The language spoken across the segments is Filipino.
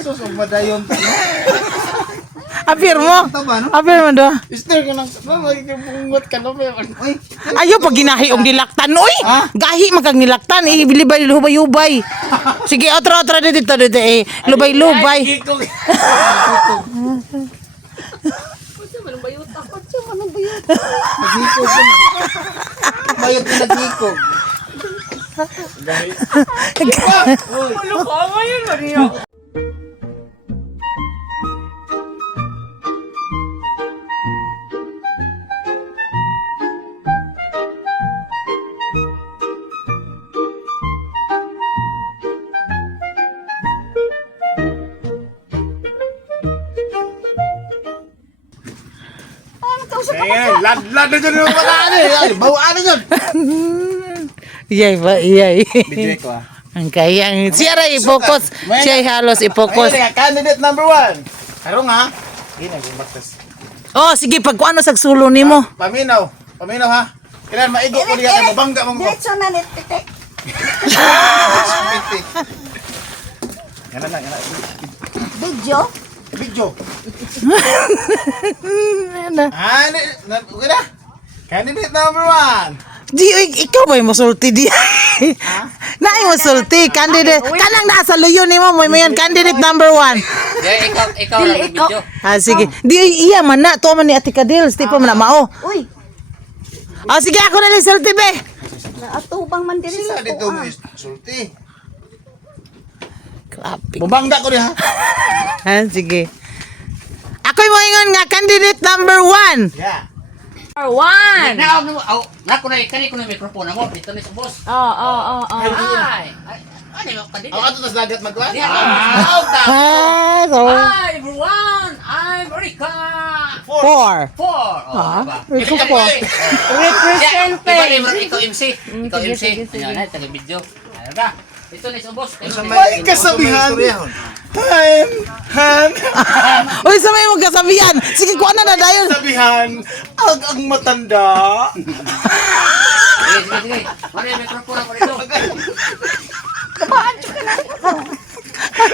Susog madayon. Apir mo. Tama, no? Apir mo do. Mister ka nang magkabungot ka no. Uy, Ayo pag ginahi og nilaktan oy. Gahi magkag nilaktan ibilibay hubay-hubay. Sige otra dito eh. Lubay-lubay. Gikog. nagikog. Bayot na nagikog. Ulo ko ngayon Maria. Eh, lad na dyan yung mataan eh. Ay, bawaan na dyan. Iyay ba iyay. Bidyo ko ah. Ang kayang siya ra i-focus. Siya halos i-focus. Ayun nga, candidate number 1. Karong ha. Ina, gumbatas. Oh sige pag kuano sag sulo nimo. Paminaw. Paminaw ha. Kailan maigo ko diya kay mabangga mong ko. Diretso na nit titik. Yan na. Video. Bidyo. Ano? Ah, okay na. Candidate number 1. Di ikaw ba masulti di? Naay masulti candidate kanang nasa luyo nimo mo yan candidate number 1. Ikaw lang video. Ah sige. Di iya man na to man ni Ate Kadil, di pa man na mao. Uy, Ah sige ako na lang sulti be. naatubang man diri Sila sa dito kuan. sulti. Grabe. Mabangga ko diha. Ah sige. Ako'y mo ingon nga candidate number 1. Yeah. One. Nako na kani ko na mikrofon mo dito ni sa boss. Oh. Ay. Ano mo kadili? Ako ato tas dagat magkuan. Ah, so Hi everyone. I'm Erika. 4. Ito po. Representing. Ikaw MC. Ikaw sige, MC. sige, sige. Ayan na, taga video. Ayan na. Ito ni sa boss. May kasabihan. Han. Uy, sa may magkasabihan. Sige, kuha na na dayon. Kasabihan. Ang matanda. Sige. Mari mikrofon mo dito.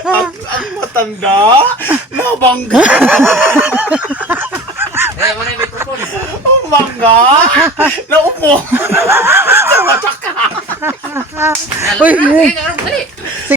Ang matanda. Nabangga. Mari mikrofon. Ang bangga. Naupo. Uy, Dali.